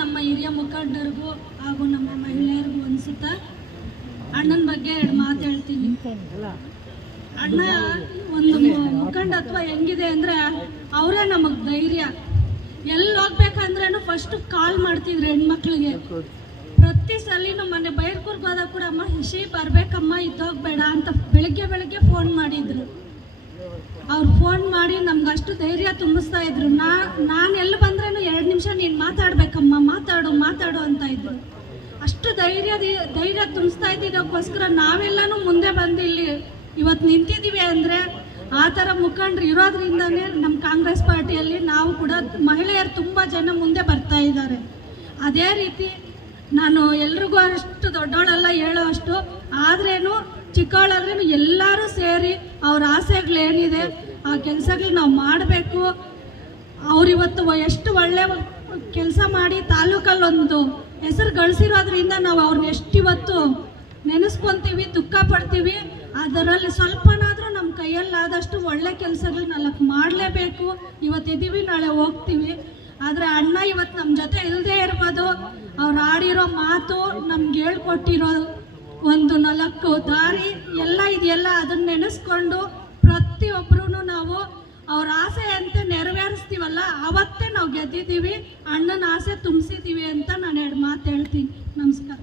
ನಮ್ಮ ಹಿರಿಯ ಮುಖಂಡರಿಗೂ ಹಾಗೂ ನಮ್ಮ ಮಹಿಳೆಯರಿಗೂ ಅನಿಸುತ್ತಾ ಅಣ್ಣನ ಬಗ್ಗೆ ಎರಡು ಮಾತು ಹೇಳ್ತೀನಿ. ಅಣ್ಣ ಒಂದು ಮುಖಂಡತ್ವ ಹೆಂಗಿದೆ ಅಂದರೆ ಅವರೇ ನಮಗೆ ಧೈರ್ಯ. ಎಲ್ಲಿ ಹೋಗ್ಬೇಕಂದ್ರೂ ಫಸ್ಟ್ ಕಾಲ್ ಮಾಡ್ತಿದ್ರು ಹೆಣ್ಮಕ್ಳಿಗೆ. ಪ್ರತಿ ಸಲಿನೂ ಮೊನ್ನೆ ಬೈರ್ಕೂರ್ಗೆ ಹೋದಾಗ ಕೂಡ ಅಮ್ಮ ಇಶಿ ಬರಬೇಕಮ್ಮ ಇದ್ದೋಗ್ಬೇಡ ಅಂತ ಬೆಳಗ್ಗೆ ಫೋನ್ ಮಾಡಿದ್ರು. ಅವ್ರು ಫೋನ್ ಮಾಡಿ ನಮ್ಗೆ ಅಷ್ಟು ಧೈರ್ಯ ತುಂಬಿಸ್ತಾ ಇದ್ರು. ನಾನು ಎಲ್ಲಿ ಬಂದ್ರೂ 2 ನಿಮಿಷ ನೀನು ಮಾತಾಡ್ಬೇಕಮ್ಮ, ಮಾತಾಡು ಅಂತ ಇದ್ರು. ಅಷ್ಟು ಧೈರ್ಯ ತುಂಬಿಸ್ತಾ ಇದ್ದಿದ್ದಕ್ಕೋಸ್ಕರ ನಾವೆಲ್ಲನೂ ಮುಂದೆ ಬಂದು ಇಲ್ಲಿ ಇವತ್ತು ನಿಂತಿದ್ದೀವಿ ಅಂದರೆ ಆ ಥರ ಮುಖಂಡರು ಇರೋದ್ರಿಂದನೇ ನಮ್ಮ ಕಾಂಗ್ರೆಸ್ ಪಾರ್ಟಿಯಲ್ಲಿ ನಾವು ಕೂಡ ಮಹಿಳೆಯರು ತುಂಬ ಜನ ಮುಂದೆ ಬರ್ತಾ ಇದ್ದಾರೆ. ಅದೇ ರೀತಿ ನಾನು ಎಲ್ರಿಗೂ ಅಷ್ಟು ದೊಡ್ಡವಳೆಲ್ಲ ಹೇಳೋ ಅಷ್ಟು ಆದ್ರೇನು ಚಿಕ್ಕವಳಾದ್ರೇನು ಎಲ್ಲರೂ ಸೇರಿ ಅವ್ರ ಆಸೆಗಳೇನಿದೆ ಆ ಕೆಲಸಗಳು ನಾವು ಮಾಡಬೇಕು. ಅವರಿವತ್ತು ಎಷ್ಟು ಒಳ್ಳೆ ಕೆಲಸ ಮಾಡಿ ತಾಲೂಕಲ್ಲೊಂದು ಹೆಸರು ಗಳಿಸಿರೋದ್ರಿಂದ ನಾವು ಅವ್ರನ್ನ ಎಷ್ಟಿವತ್ತು ನೆನೆಸ್ಕೊತೀವಿ, ದುಃಖ ಪಡ್ತೀವಿ. ಅದರಲ್ಲಿ ಸ್ವಲ್ಪನಾದರೂ ನಮ್ಮ ಕೈಯಲ್ಲಾದಷ್ಟು ಒಳ್ಳೆ ಕೆಲಸಗಳು 4 ಮಾಡಲೇಬೇಕು. ಇವತ್ತಿದ್ದೀವಿ, ನಾಳೆ ಹೋಗ್ತೀವಿ. ಆದರೆ ಅಣ್ಣ ಇವತ್ತು ನಮ್ಮ ಜೊತೆ ಇಲ್ಲದೆ ಇರ್ಬೋದು. ಅವ್ರು ಆಡಿರೋ ಮಾತು, ನಮ್ಗೆ ಹೇಳ್ಕೊಟ್ಟಿರೋ ಒಂದು 4 ದಾರಿ ಎಲ್ಲ ಇದೆಯಲ್ಲ, ಅದನ್ನ ನೆನೆಸ್ಕೊಂಡು ಪ್ರತಿಯೊಬ್ಬರೂ ನಾವು ಅವ್ರ ಆಸೆ ಅಂತ ನೆರವೇರಿಸ್ತೀವಲ್ಲ, ಅವತ್ತೇ ನಾವು ಗೆದ್ದಿದ್ದೀವಿ, ಅಣ್ಣನ ಆಸೆ ತುಂಬಿಸಿದ್ದೀವಿ ಅಂತ ನಾನು 2 ಮಾತು ಹೇಳ್ತೀನಿ. ನಮಸ್ಕಾರ.